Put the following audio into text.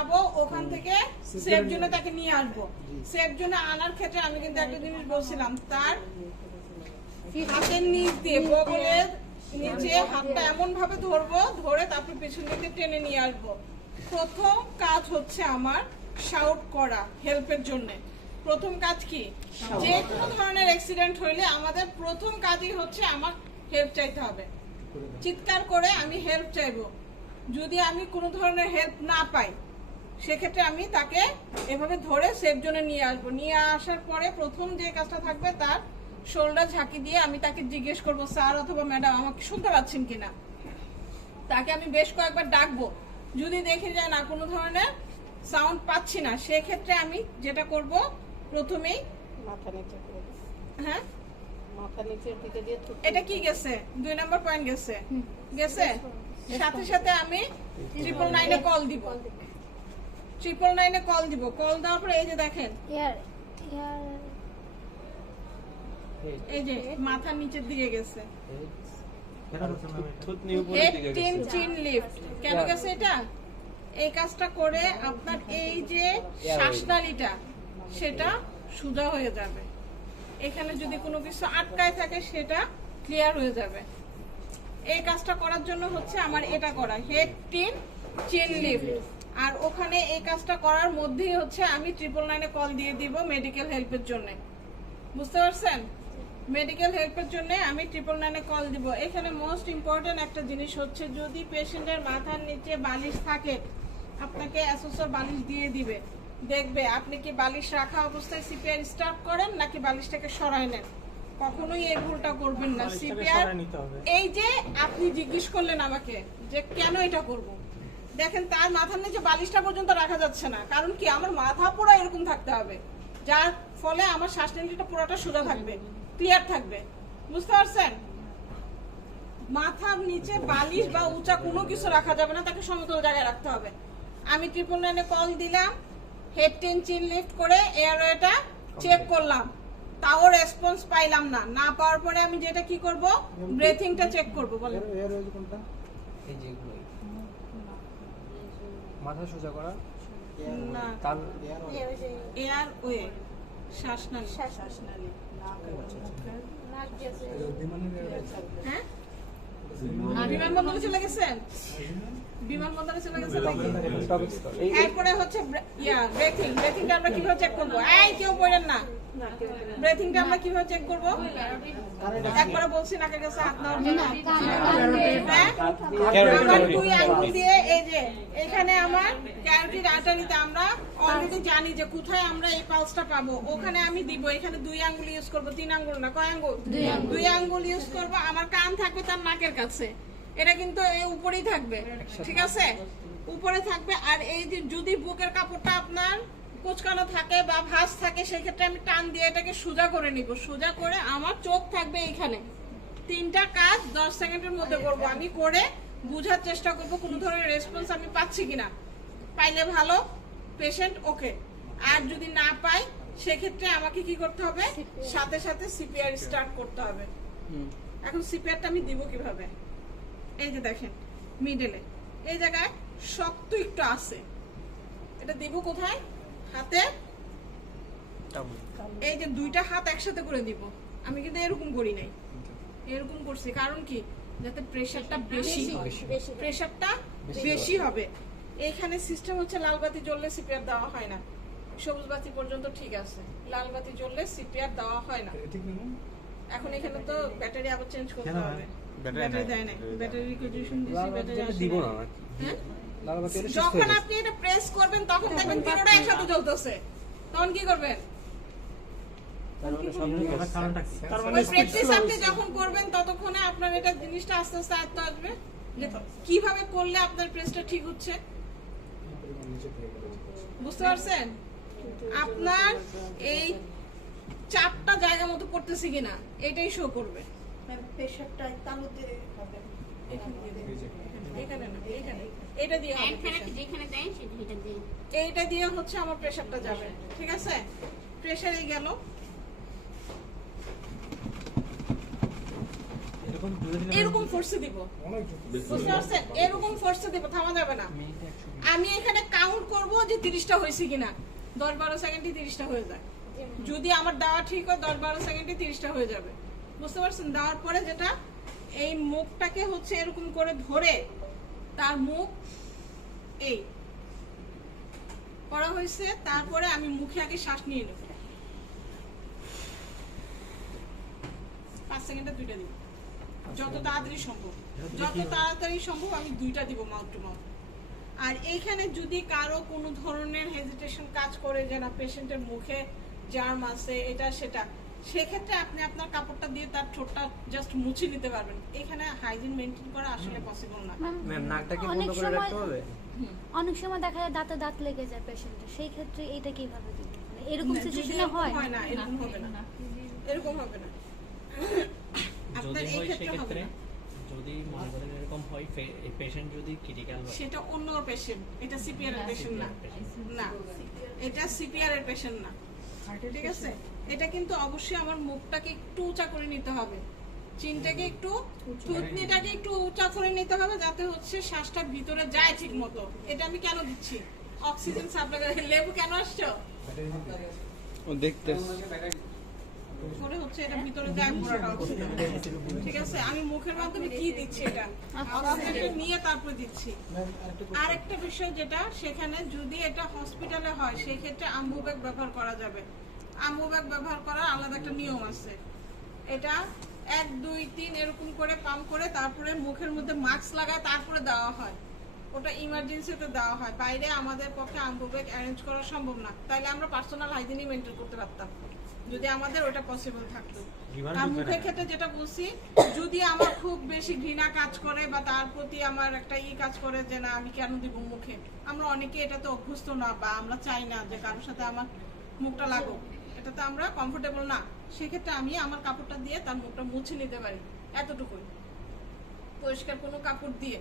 পাবো ওখান থেকে সেফ জোনে তাকে নিয়ে আসবো। সেফ জোনে আনার ক্ষেত্রে আমি কিন্তু একটা জিনিস বলছিলাম, তার হাতের নিচ দিয়ে বগলের নিচে হাতটা এমন ভাবে ধরবো, ধরে তারপর পিছন দিকে টেনে নিয়ে আসবো। প্রথম কাজ হচ্ছে আমার শাউট করা হেল্পের জন্য। প্রথম কাজ কি, যে কোনো ধরনের অ্যাক্সিডেন্ট হইলে আমাদের প্রথম কাজই হচ্ছে আমার হেল্প চাইতে হবে। চিৎকার করে আমি হেল্প চাইবো। যদি আমি কোনো ধরনের হেল্প না পাই সেক্ষেত্রে আমি তাকে এভাবে ধরে সেফ জোনে নিয়ে আসবো। নিয়ে আসার পরে প্রথম যে কাজটা থাকবে, তার শোল্ডার ঝাঁকি দিয়ে আমি তাকে জিজ্ঞেস করবো, স্যার অথবা ম্যাডাম আমাকে শুনতে পাচ্ছেন কিনা। তাকে আমি বেশ কয়েকবার ডাকবো। যদি দেখে যায় না কোনো ধরনের সাউন্ড পাচ্ছি না, সেক্ষেত্রে আমি যেটা করব, প্রথমেই মাথা নিচে করে দিই। হ্যাঁ মাথা নিচের দিকে দিয়ে এটা কি গেছে, 2 নাম্বার পয়েন্ট গেছে গেছে। সাথে সাথে আমি 999 এ কল দিব। 999 এ কল দিব। কল দেওয়ার পরে এই যে দেখেন, এই যে মাথার নিচের দিকে গেছে, চিন লিফট কেন গেছে এটা। এই কাজটা করে আপনার এই যে শ্বাসনালীটা সেটা সোজা হয়ে যাবে। এখানে যদি কোনো কিছু আটকায় থাকে সেটা ক্লিয়ার হয়ে যাবে। এই কাজটা করার জন্য হচ্ছে আমার এটা করা, হেড টিন চিন লিফট। আর ওখানে এই কাজটা করার মধ্যেই হচ্ছে আমি 999 এ কল দিয়ে দিব মেডিকেল হেল্পের জন্য। বুঝতে পারছেন? মেডিকেল হেল্পের জন্য আমি 999 এ কল দিব। এখানে মোস্ট ইম্পর্টেন্ট একটা জিনিস হচ্ছে, যদি পেশেন্টের মাথার নিচে বালিশ থাকে আপনাকে অ্যাসোসর বালিশ দিয়ে দিবে। দেখবে আপনি কি বালিশ রাখা অবস্থায় সিপিআর স্টার্ট করেন নাকি বালিশটাকে সরায় নেন। কখনোই এই ভুলটা করবেন না। সিপিআর এই যে আপনি জিজ্ঞেস করলেন আমাকে যে কেন এটা করব, দেখেন তার মাথার নিচে বালিশটা পর্যন্ত রাখা যাচ্ছে না। কারণ কি, আমার মাথা পুরো এরকম থাকতে হবে, যার ফলে আমার শ্বাসনালীটা পুরোটা সোজা থাকবে, ক্লিয়ার থাকবে। বুঝতে পারছেন? মাথার নিচে বালিশ বা উঁচা কোনো কিছু রাখা যাবে না, তাকে সমতল জায়গায় রাখতে হবে। আমি 999 এ কল দিলাম, হেড টেন চিন লিফট করে এয়ারওয়েটা চেক করলাম, তাও রেসপন্স পাইলাম না। না পাওয়ার পরে আমি যেটা কি করব, ব্রেথিংটা চেক করব। বলেন এয়ারওয়ে কোনটা? এই যে এগুলো মাথা সোজা করা না, কান এয়ারওয়ে শ্বাসনালী। হ্যাঁ, বিমানবন্দরে চলে গেছেন? বিমানবন্দরে চলে গেছেন নাকি? এরপরে হচ্ছে ব্রেথিংটা আমরা কিভাবে চেক করবো? এই কেউ বলেন না, ব্রেথিংটা আমরা কিভাবে চেক করব? একবার বলছি নাকের কাছে হাত নেওয়ার জন্য। আমার 2 আঙ্গুল দিয়ে এই যে এখানে আমার ক্যারোটিড আর্টারিতে আমরা অলরেডি জানি যে কোথায় আমরা এই পালসটা পাবো, ওখানে আমি দিব। এখানে 2 আঙ্গুল ইউজ করব, 3 আঙ্গুল না। কয় আঙ্গুল? 2 আঙ্গুল ইউজ করব। আমার কান থাকবে তার নাকের কাছে, এটা কিন্তু এই উপরেই থাকবে, ঠিক আছে? উপরে থাকবে। আর এই যে যদি বুকের কাপড়টা আপনার কুচকানো থাকে বা ভাঁজ থাকে, সেক্ষেত্রে আমি টান দিয়ে এটাকে সোজা করে নিব। সোজা করে আমার চোখ থাকবে এইখানে। 3টা কাজ 10 সেকেন্ডের মধ্যে করব। আমি করে বুঝার চেষ্টা করব কোনো ধরনের রেসপন্স আমি পাচ্ছি কিনা। পাইলে ভালো, পেশেন্ট ওকে। আর যদি না পাই সেক্ষেত্রে আমাকে কি করতে হবে, সাথে সাথে সিপিআর স্টার্ট করতে হবে। এখন সিপিআরটা আমি দিব কিভাবে? এই যে দেখেন মিডলে এই জায়গায় শক্ত একটু আছে, এটা দিব কোথায়? হাতে। এই যে 2টা হাত একসাথে করে দিব। আমি কিন্তু এরকম করি নাই, এরকম করছি। কারণ কি, যাতে প্রেসারটা বেশি হবে। এইখানে সিস্টেম হচ্ছে লাল বাতি জ্বললে সিপিআর দেওয়া হয় না, সবুজ বাতি পর্যন্ত ঠিক আছে, লাল বাতি জ্বললে সিপিআর দেওয়া হয় না। এখন এখানে তো ব্যাটারি আবার চেঞ্জ করতে হবে। ব্যাটারি দেয় না, ব্যাটারি রিকোয়েশন দিছি, ব্যাটারি দিব না। হ্যাঁ, যখন আপনি এটা প্রেস করবেন তখন দেখবেন 3টা একসাথে জ্বলতেছে, তখন কি করবেন? প্র্যাকটিস আপনি যখন করবেন ততক্ষণে আপনার এটা জিনিসটা আস্তে আস্তে আয়ত্ত আসবে যে কিভাবে করলে আপনার প্রেসটা ঠিক হচ্ছে। বুঝতে পারছেন? আপনার এই 4টা জায়গা মতো পড়তেছে কিনা এটাই শো করবে। প্রেসারটা তালুতে হবে, এখানে না, এখানে। এটা দিয়ে হবে, যেখানে দেয় সেটা দিয়ে, এইটা দিয়ে হচ্ছে আমার প্রেসারটা যাবে। ঠিক আছে? প্রেসারে গেল, এরকম ফোর্সে দিব। বুঝতে পারছেন? এরকম ফোর্সে দিব, থামা যাবে না। আমি এখানে কাউন্ট করব করব যে 30টা হয়েছে কিনা, 10-12 সেকেন্ডে 30টা হয়ে যায়। যদি আমার দেওয়া ঠিক হয় 10-12 সেকেন্ডে 30টা হয়ে যাবে, বুঝতে পারছেন? দেওয়ার পরে যেটা এই মুখটাকে হচ্ছে এরকম করে ধরে তার মুখ এই করা হয়েছে, তারপরে আমি মুখে আগে শ্বাস নিয়ে নেব, 5 সেকেন্ডে 2টা দিব, যত তাড়াতাড়ি সম্ভব, যত তাড়াতাড়ি সম্ভব আমি 2টা দিব মাউথ টু মাউথ। আর এইখানে যদি কারো কোনো ধরনের হেজিটেশন কাজ করে যে না পেশেন্টের মুখে জার্ম আছে এটা সেটা, সেক্ষেত্রে আপনি আপনার কাপড়টা দিয়ে তার ঠোঁটটা জাস্ট মুছে নিতে পারবেন। এখানে হাইজিন মেনটেন করা আসলে পসিবল না। ম্যাম নাকটা কি অনেক বন্ধ করে রাখতে হবে? অনেক সময় দেখা যায় দাঁতে দাঁত লেগে যায় পেশেন্টের, সেই ক্ষেত্রে এটা কিভাবে দিবেন? মানে এরকম না, যদি সিচুয়েশনে এরকম হয়? না, এরকম হবে না, এরকম হবে না। আপনার যদি এই হয় ক্ষেত্রে হবে সেক্ষেত্রে, না। যদি মনে করেন এরকম হয় পেশেন্ট যদি ক্রিটিক্যাল হয়, সেটা অন্য পেশেন্ট, এটা সিপিআর এর পেশেন্ট না, না এটা সিপিআর এর পেশেন্ট না, ঠিক আছে? এটা কিন্তু অবশ্যই আমার মুখটাকে একটু উঁচা করে নিতে হবে, চিনটাকে একটু, থুতনিটাকে একটু উঁচা করে নিতে হবে, যাতে হচ্ছে শ্বাসটা ভিতরে যায় ঠিক মতো। এটা আমি কেন দিচ্ছি, অক্সিজেন সাপ্লাই। লেবু কেন আসছো ও দেখতে করে হচ্ছে এটা ভিতরে যায় পুরোটা অক্সিজেন, ঠিক আছে? আমি মুখের মাধ্যমে কি দিচ্ছি, এটা অক্সিজেন নিয়ে তারপর দিচ্ছি। আরেকটা বিষয় যেটা, সেখানে যদি এটা হসপিটালে হয় সেই ক্ষেত্রে আম্বু ব্যাগ ব্যবহার করা যাবে। আম্বু ব্যাগ ব্যবহার করার আলাদা একটা নিয়ম আছে। এটা 1, 2, 3 এরকম করে পাম্প করে তারপরে মুখের মধ্যে মাস্ক লাগায় তারপরে দেওয়া হয়। ওটা ইমার্জেন্সিতে দেওয়া হয়, বাইরে আমাদের পক্ষে আম্বু ব্যাগ অ্যারেঞ্জ করা সম্ভব না। তাইলে আমরা পার্সোনাল হাইজিনই মেনটেন করতে পারতাম যদি আমাদের ওটা পসিবল থাকতো। আর মুখের ক্ষেত্রে যেটা বলছি, যদি আমার খুব বেশি ঘৃণা কাজ করে বা তার প্রতি আমার একটা কাজ করে যে না আমি কেন দিব মুখে, আমরা অনেকে এটাতে অভ্যস্ত না বা আমরা চাই না যে কারোর সাথে আমার মুখটা লাগুক, এটাতে আমরা কমফোর্টেবল না, সেক্ষেত্রে আমি আমার কাপড়টা দিয়ে তার মুখটা মুছে নিতে পারি, এতটুকুই, পরিষ্কার কোনো কাপড় দিয়ে।